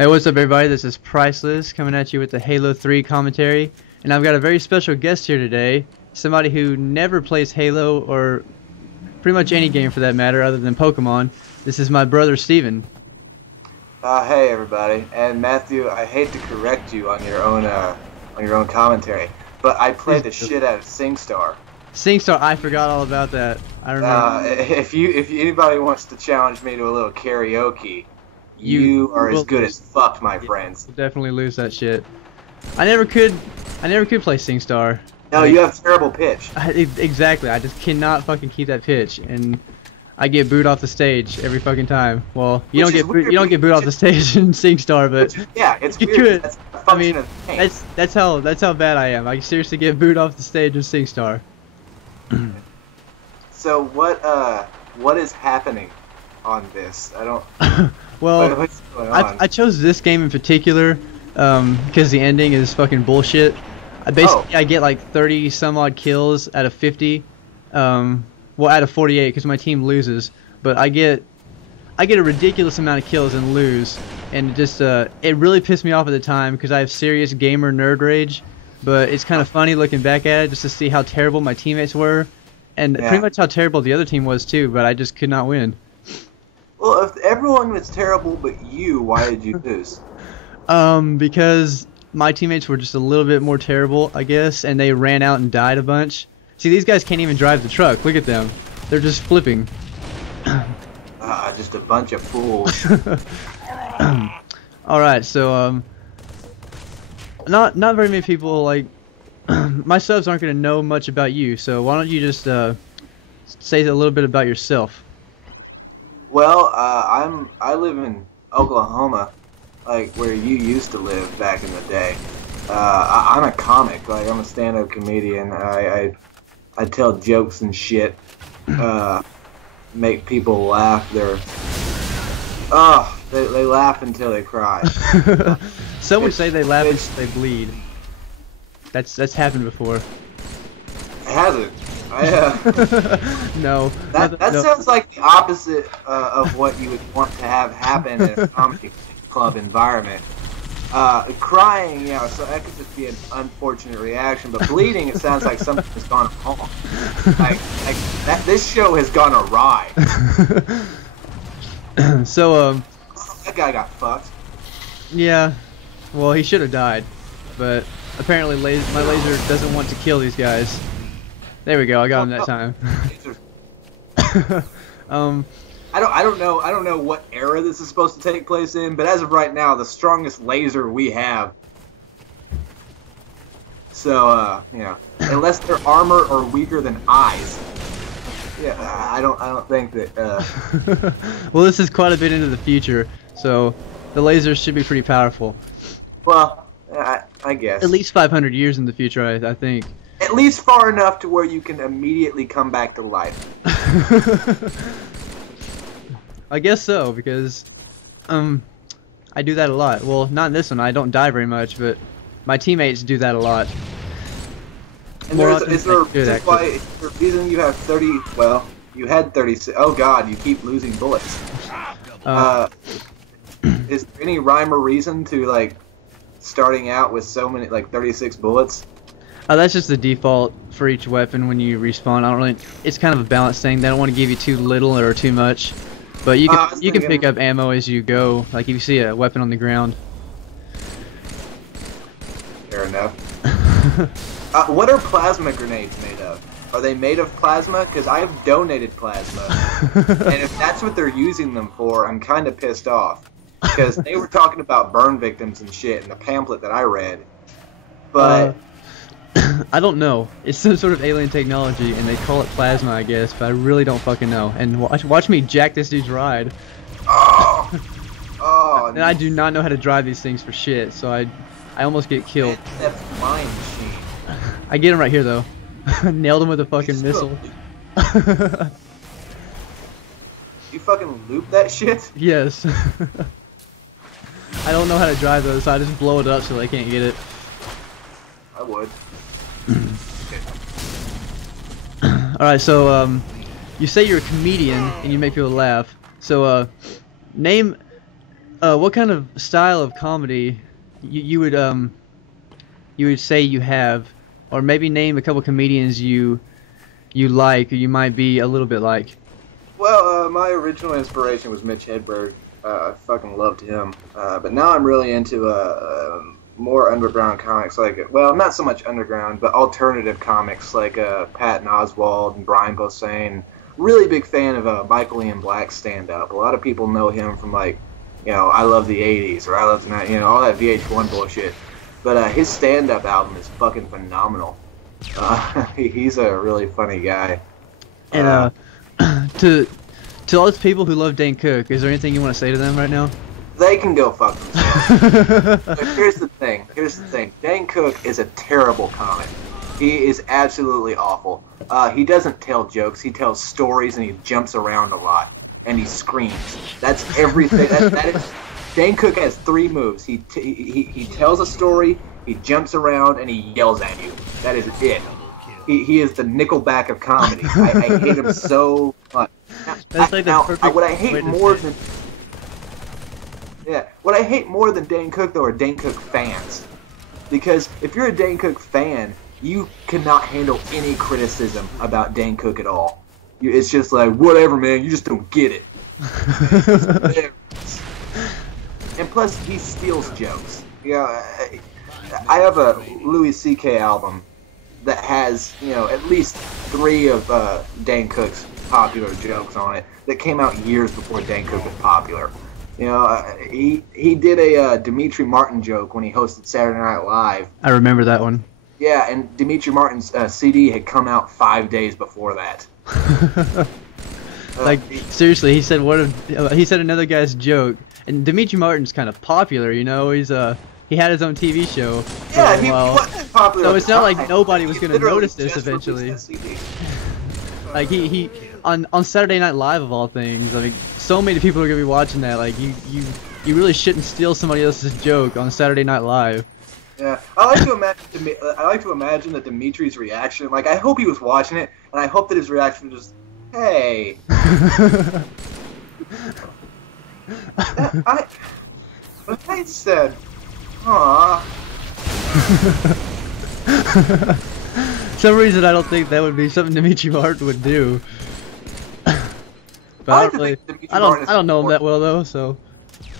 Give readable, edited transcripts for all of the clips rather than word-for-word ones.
Hey, what's up, everybody? This is Priceless coming at you with the Halo 3 commentary, and I've got a very special guest here today. Somebody who never plays Halo or pretty much any game for that matter, other than Pokemon. This is my brother Steven. Hey everybody, and Matthew, I hate to correct you on your own commentary, but I played the shit out of SingStar. SingStar, I forgot all about that. I remember. If anybody wants to challenge me to a little karaoke, you are as good as fucked, my friends. You'll definitely lose that shit. I never could play SingStar. No, you have terrible pitch. Exactly, I just cannot fucking keep that pitch, and I get booed off the stage every fucking time. Well, you don't get booed off the stage in SingStar, but yeah, it's you weird. could. That's a function of the game. That's how bad I am. I seriously get booed off the stage in SingStar. So what is happening on this? I don't. Well, what's going on? I chose this game in particular because the ending is fucking bullshit. I get like 30 some odd kills out of 50. Well, out of 48 because my team loses. But I get a ridiculous amount of kills and lose, and it really pissed me off at the time because I have serious gamer nerd rage. But it's kind of funny looking back at it just to see how terrible my teammates were, and pretty much how terrible the other team was too. But I just could not win. Well, if everyone was terrible but you, why did you lose? Because my teammates were just a little bit more terrible, I guess, and they ran out and died a bunch. See, these guys can't even drive the truck. Look at them. They're just flipping. Just a bunch of fools. Alright, so, not very many people, like, my subs aren't going to know much about you, so why don't you just, say a little bit about yourself? Well, I live in Oklahoma, like where you used to live back in the day. I'm a comic, like I'm a stand-up comedian. I tell jokes and shit, make people laugh. They laugh until they cry. Some would say they laugh until they bleed. That's happened before. It hasn't. No. That sounds like the opposite of what you would want to have happen in a comedy club environment. Crying, yeah, so that could just be an unfortunate reaction, but bleeding, it sounds like something has gone wrong. This show has gone awry. So, that guy got fucked. Yeah, well, he should have died, but apparently my laser doesn't want to kill these guys. There we go. I got him that time. I don't know what era this is supposed to take place in, but as of right now, the strongest laser we have. So unless their armor are weaker than eyes, I don't think that. Well, this is quite a bit into the future, so the lasers should be pretty powerful. Well, I guess. At least 500 years in the future, I think. At least far enough to where you can immediately come back to life. I guess so, because I do that a lot. Well, not in this one. I don't die very much, but my teammates do that a lot. And is there a reason you have 30? Well, you had 36. Oh God, you keep losing bullets. Is there any rhyme or reason to like starting out with so many, like 36 bullets? That's just the default for each weapon when you respawn. I don't really. It's kind of a balance thing. They don't want to give you too little or too much, but you can pick up ammo as you go. Like if you see a weapon on the ground. Fair enough. What are plasma grenades made of? Are they made of plasma? Because I have donated plasma, and if that's what they're using them for, I'm kind of pissed off. Because they were talking about burn victims and shit in the pamphlet that I read, but. I don't know. It's some sort of alien technology, and they call it plasma, I guess, but I really don't fucking know. And watch me jack this dude's ride. Oh, and I do not know how to drive these things for shit, so I almost get killed. That's my machine. I get him right here, though. Nailed him with a fucking missile. You fucking loop that shit? Yes. I don't know how to drive those, so I just blow it up so they can't get it. I would. Alright, so, you say you're a comedian and you make people laugh. So, name What kind of style of comedy you would say you have, or maybe name a couple comedians you like, or you might be a little bit like. Well, my original inspiration was Mitch Hedberg. I fucking loved him. But now I'm really into more underground comics, like, well, not so much underground, but alternative comics like Patton Oswalt and Brian Posehn. Really big fan of Michael Ian Black's stand-up. A lot of people know him from, like, you know, I Love the 80s, or I Love Tonight, you know, all that VH1 bullshit. But his stand-up album is fucking phenomenal. He's a really funny guy. And to all those people who love Dane Cook, is there anything you want to say to them right now? They can go fuck themselves. But here's the thing. Dane Cook is a terrible comic. He is absolutely awful. He doesn't tell jokes. He tells stories, and he jumps around a lot, and he screams. That's everything. That is. Dane Cook has 3 moves. He tells a story, he jumps around, and he yells at you. That is it. He is the Nickelback of comedy. I hate him so much. That's like the perfect what I hate more than what I hate more than Dane Cook though are Dane Cook fans, because if you're a Dane Cook fan, you cannot handle any criticism about Dane Cook at all. It's just like, whatever, man. You just don't get it. And plus, he steals jokes. Yeah, I have a Louis C.K. album that has, you know, at least 3 of Dane Cook's popular jokes on it that came out years before Dane Cook was popular. You know, he did a Demetri Martin joke when he hosted Saturday Night Live. I remember that one. Yeah, and Demetri Martin's CD had come out 5 days before that. Like, seriously, he said he said another guy's joke, and Demetri Martin's kind of popular, you know. He had his own TV show. Yeah, he wasn't popular. So it's not like nobody was gonna notice this eventually. Like he on Saturday Night Live of all things. I mean, so many people are gonna be watching that. Like you really shouldn't steal somebody else's joke on Saturday Night Live. Yeah, I like to imagine that Demetri's reaction. Like, I hope he was watching it, and I hope that his reaction was just, "Hey." I said, "Aw." Some reason I don't think that would be something Demetri Martin would do. But I don't know him that well though, so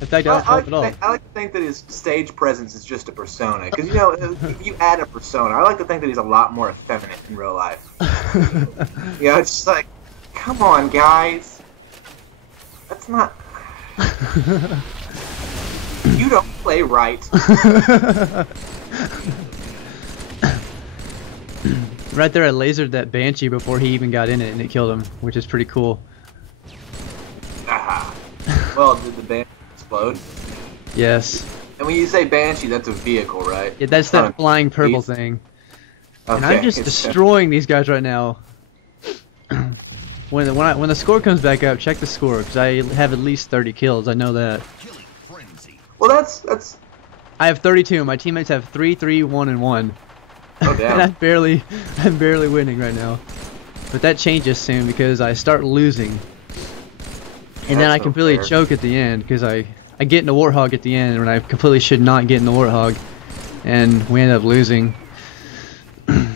in fact I don't know him at all. I like to think that his stage presence is just a persona, because you know, if you add a persona, I like to think that he's a lot more effeminate in real life. You know, it's just like, come on, guys, that's not. You don't play right. Right there, I lasered that Banshee before he even got in it, and it killed him, which is pretty cool. Aha. Well, did the Banshee explode? Yes. And when you say Banshee, that's a vehicle, right? Yeah, that's that flying purple thing. Okay, and I'm just destroying these guys right now. When the score comes back up, check the score, because I have at least 30 kills. I know that. Well, that's. I have 32. My teammates have 3, 3, 1, and 1. Oh damn! And I'm barely winning right now. But that changes soon because I start losing, and then I completely choke at the end because I get in the Warthog at the end when I completely should not get in the Warthog, and we end up losing.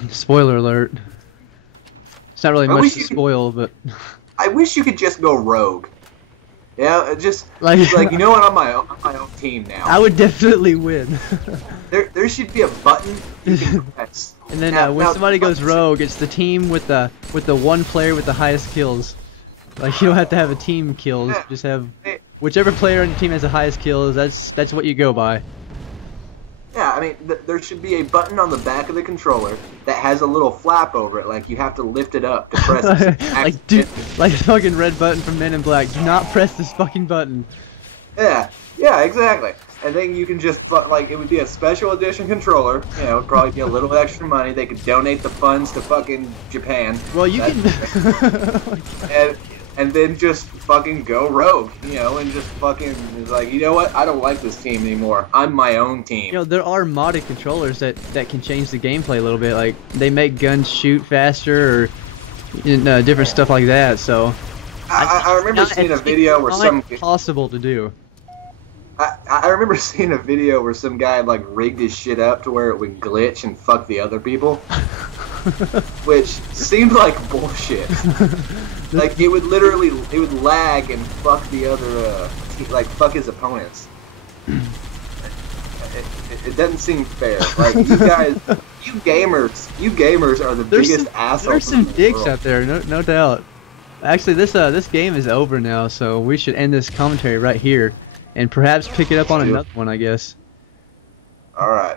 Spoiler alert. It's not really much to spoil, but. I wish you could just go rogue. Yeah, just like you know what, I'm my own team now. I would definitely win. there should be a button you can press. And then when somebody goes rogue, it's the team with the one player with the highest kills. Like, you don't have to have a team kills, just have whichever player on the team has the highest kills. That's what you go by. Yeah, I mean, there should be a button on the back of the controller that has a little flap over it, like you have to lift it up to press it. like the fucking red button from Men in Black. Do not press this fucking button. Yeah, exactly. And then you can just, like, it would be a special edition controller, you know, probably get a little extra money. They could donate the funds to fucking Japan. Well, you can... And then just fucking go rogue, you know, and just fucking, like, you know what, I don't like this team anymore. I'm my own team. You know, there are modded controllers that can change the gameplay a little bit. Like, they make guns shoot faster or different stuff like that, so... I remember seeing a video where some... It's possible to do. I remember seeing a video where some guy like rigged his shit up to where it would glitch and fuck the other people, which seemed like bullshit. Like it would lag and fuck the other, like fuck his opponents. It doesn't seem fair. Like you guys, you gamers are the biggest assholes. There's some dicks out there, no doubt. Actually, this game is over now, so we should end this commentary right here, and perhaps pick it up on another one, I guess. All right.